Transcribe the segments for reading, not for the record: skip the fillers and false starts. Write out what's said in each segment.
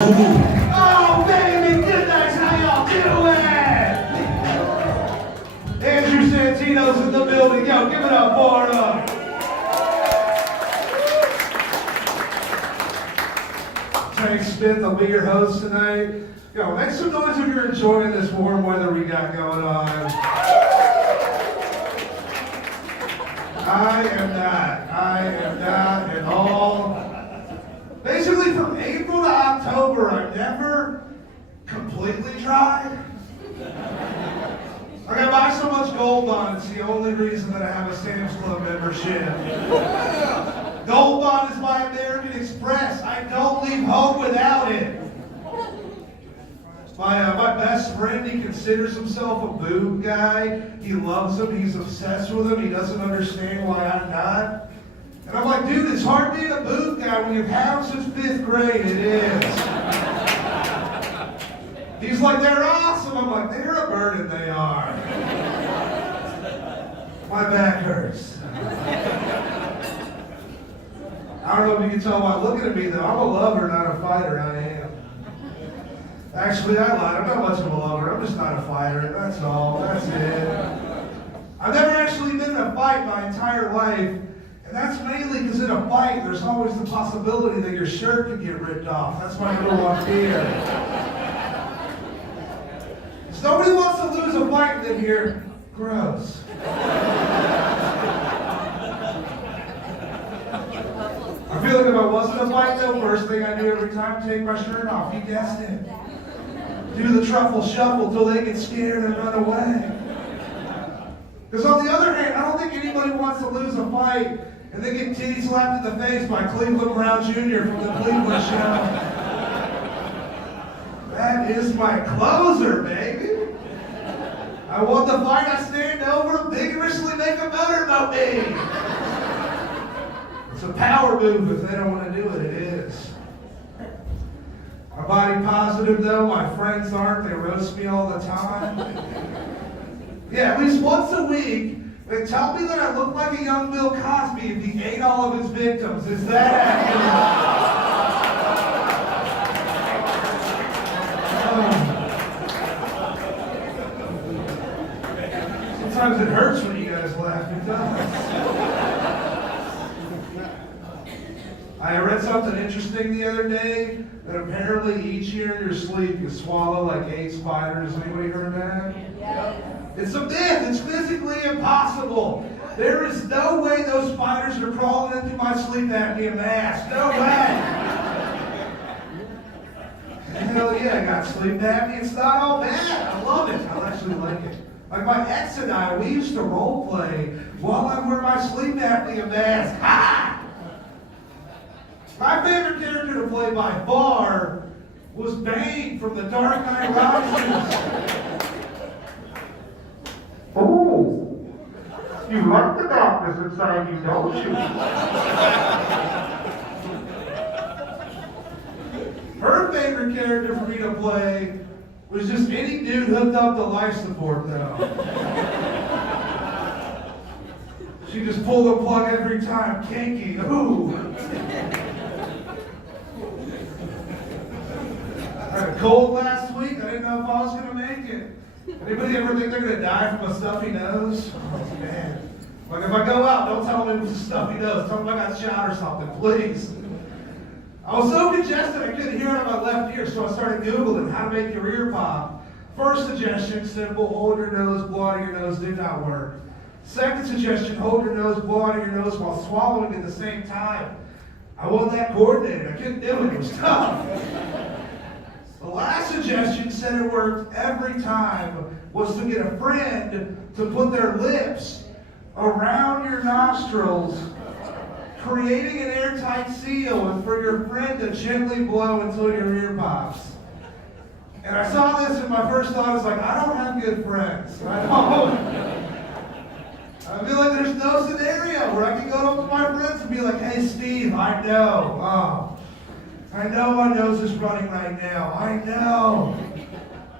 Oh, baby, Goodnights, how y'all doing? Andrew Santino's in the building. Yo, give it up for him. Frank Smith, I'll be your host tonight. Yo, make some noise if you're enjoying this warm weather we got going on. I am not at all. Basically, from April to October, I'm never completely dry. Like, I buy so much Gold Bond, it's the only reason that I have a Sam's Club membership. Gold Bond is my American Express. I don't leave home without it. My best friend, he considers himself a boob guy. He loves him. He's obsessed with him. He doesn't understand why I'm not. And I'm like, dude, it's hard being a boob guy when you've had him since 5th grade. It is. He's like, they're awesome. I'm like, they're a burden, they are. My back hurts. I don't know if you can tell by looking at me, though. I'm a lover, not a fighter. I am. Actually, I lied. I'm not much of a lover. I'm just not a fighter. That's all. That's it. I've never actually been in a fight my entire life. And that's mainly because in a fight, there's always the possibility that your shirt could get ripped off. That's my number one fear. So nobody wants to lose a fight in here. Gross. I feel like if I wasn't a fight, though, first thing I do every time, take my shirt off. You guessed it. Do the truffle shuffle till they get scared and run away. Because on the other hand, I don't think anybody wants to lose a fight and then get titty slapped in the face by Cleveland Brown Jr. from the Cleveland Show. That is my closer, baby. I won the fight, I stand over, vigorously make a motorboat me. It's a power move. If they don't want to do it, it is. I'm body positive, though. My friends aren't. They roast me all the time. Yeah, at least once a week, they tell me that I look like a young Bill Cosby if he ate all of his victims. Is that accurate? Sometimes it hurts when you guys laugh. It does. I read something interesting the other day, that apparently each year in your sleep you swallow like 8 spiders. Anybody heard of that? Yes. It's a myth. It's physically impossible. There is no way those spiders are crawling into my sleep apnea mask. No way. Hell yeah, I got sleep apnea. It's not all bad. I love it. I actually like it. Like my ex and I, we used to role play while I wear my sleep apnea mask. Ha! My favorite character to play by far was Bane from The Dark Knight Rises. Oh, you like the darkness inside you, don't you? Her favorite character for me to play was just any dude hooked up to life support, though. She just pulled the plug every time, kinky. Ooh. I had a cold last week. I didn't know if I was going to make it. Anybody ever think they're going to die from a stuffy nose? Oh, man. Like, if I go out, don't tell them it was a stuffy nose. Tell them I got shot or something, please. I was so congested I couldn't hear it on my left ear, so I started Googling how to make your ear pop. First suggestion, simple, hold your nose, blow out of your nose, did not work. Second suggestion, hold your nose, blow out of your nose while swallowing at the same time. I wasn't that coordinated. I couldn't do it. It was tough. The last suggestion said it worked every time was to get a friend to put their lips around your nostrils, creating an airtight seal, and for your friend to gently blow until your ear pops. And I saw this and my first thought was like, I don't have good friends. I feel like there's no scenario where I can go up to my friends and be like, hey Steve, I know. I know my nose is running right now. I know.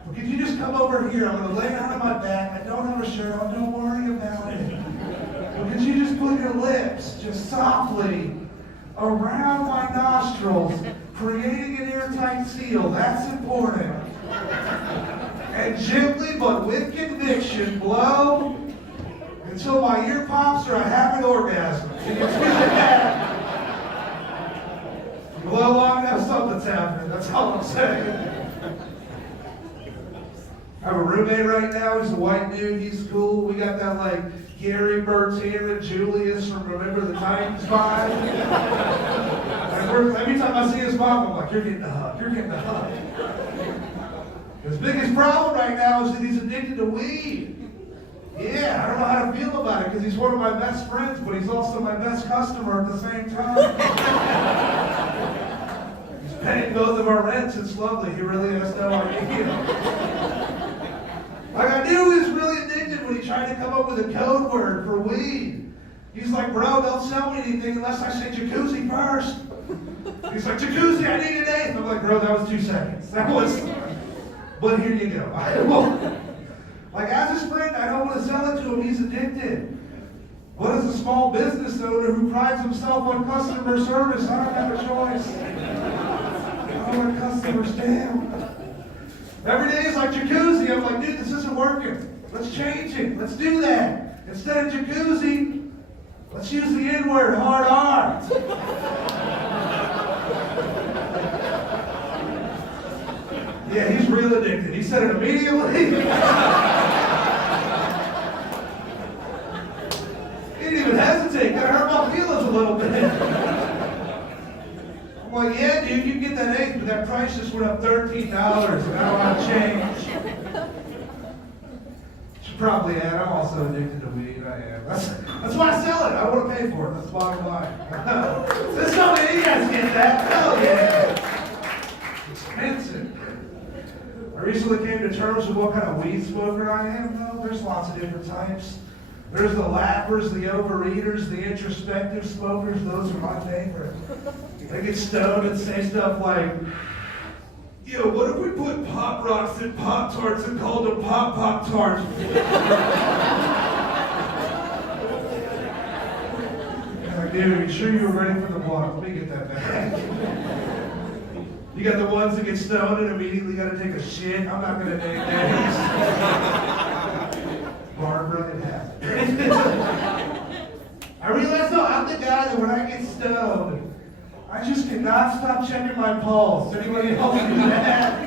Well, could you just come over here? I'm going to lay down on my back. I don't have a shirt on. Don't worry about it. Well, could you just put your lips just softly around my nostrils, creating an airtight seal, that's important. And gently but with conviction, blow until my ear pops or I have an orgasm. Can you feel that? You blow long enough, something's happening. That's all I'm saying. I have a roommate right now. He's a white dude. He's cool. We got that like Gary Bertier and Julius from Remember the Titans vibe. And every time I see his mom, I'm like, you're getting a hug. You're getting a hug. His biggest problem right now is that he's addicted to weed. Yeah, I don't know how to feel about it because he's one of my best friends, but he's also my best customer at the same time. He's paying both of our rents. It's lovely. He really has no idea. Like I knew he was really addicted when he tried to come up with a code word for weed. He's like, bro, don't sell me anything unless I say jacuzzi first. He's like, jacuzzi, I need an eighth. I'm like, bro, that was 2 seconds. That was... But here you go. Like as his friend, I don't want to sell it to him. He's addicted. What is a small business owner who prides himself on customer service? I don't have a choice. I want customers down. Every day is like jacuzzi. I'm like, dude, this isn't working. Let's change it. Let's do that. Instead of jacuzzi, let's use the N-word, hard R. Yeah, he's real addicted. He said it immediately. He didn't even hesitate. That hurt my feelings a little bit. I'm like, yeah, dude, you can get that eighth, but that price just went up $13, and I don't want to change. Should probably add, I'm also addicted to weed. I am. That's why I sell it. I want to pay for it. That's the bottom line. There's so many of you guys get that. Hell yeah. It's expensive. I recently came to terms with what kind of weed smoker I am, though. There's lots of different types. There's the lappers, the overeaters, the introspective smokers. Those are my favorite. They get stoned and say stuff like, yo, what if we put Pop Rocks in Pop-Tarts and called them Pop-Pop-Tarts? Like, dude, are you sure you were ready for the block? Let me get that back. You got the ones that get stoned and immediately got to take a shit. I'm not going to name names. Barbara, it happened. I realize, though, I'm the guy that when I get stoned, I just cannot stop checking my pulse. Anybody else do that?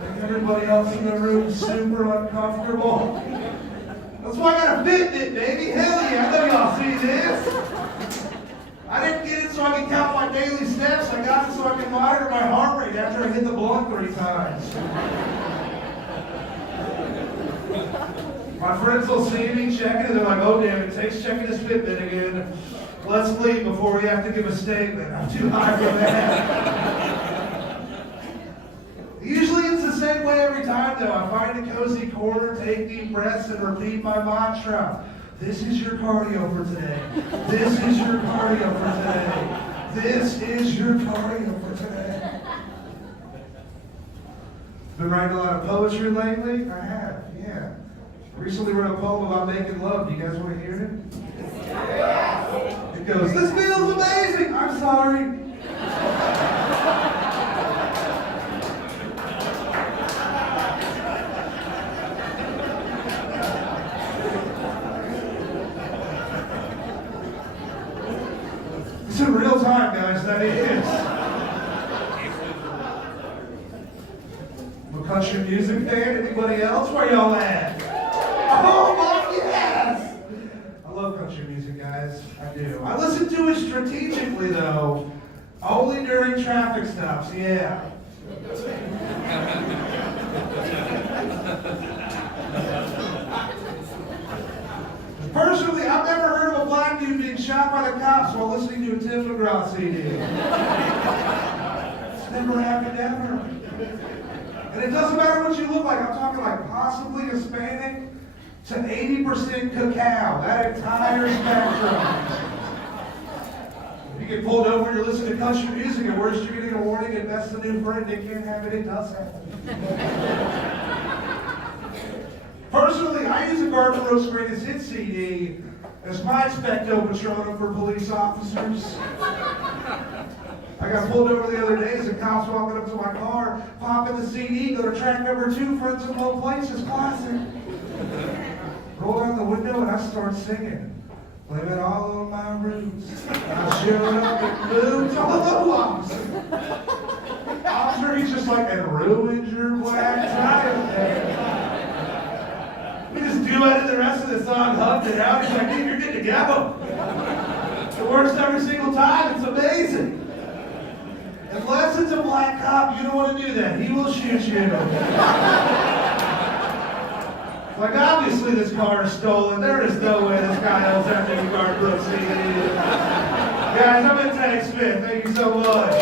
Like everybody else in the room is super uncomfortable. That's why I got a Fitbit, baby. Hell yeah, I know y'all see this. I didn't get it so I could count my daily steps. I got it so I could monitor my heart rate after I hit the blunt 3 times. My friends will see me checking and they're like, oh damn, it takes checking his Fitbit again. Let's leave before we have to give a statement. I'm too high for that. Usually it's the same way every time though. I find a cozy corner, take deep breaths, and repeat my mantra. This is your cardio for today. This is your cardio for today. This is your cardio for today. Been writing a lot of poetry lately? I have, yeah. Recently wrote a poem about making love. Do you guys want to hear it? Yes. It goes, this feels amazing. I'm sorry. It's in real time, guys. That is. I'm a country music fan. Anybody else? Where y'all at? Oh my yes! I love country music, guys. I do. I listen to it strategically, though. Only during traffic stops. Yeah. Personally, I've never heard of a black dude being shot by the cops while listening to a Tim McGraw CD. It's never happened ever. And it doesn't matter what you look like. I'm talking like possibly Hispanic to 80% cacao. That entire spectrum. If you get pulled over and you're listening to country music, at worst you're getting a warning, and that's the new friend. They can't have it. It does happen. Personally, I use a Garden Roast Greatest Hits CD as my expecto patronum for police officers. I got pulled over the other day as a cop's walking up to my car, pop in the CD, go to track number 2, Friends in Low Places, classic. Roll down the window and I start singing. Blame it all on my roots. I showed up at boots. Oh, officer, he's just like, and ruined your black tie. We just duetted the rest of the song, hugged it out. He's like, dude, you're good to go. It works every single time. It's amazing. Unless it's a black cop, you don't want to do that. He will shoot you. Like, obviously this car is stolen. There is no way this guy owns that many Garth Brooks CDs. Guys, I'm in Tank Smith. Thank you so much.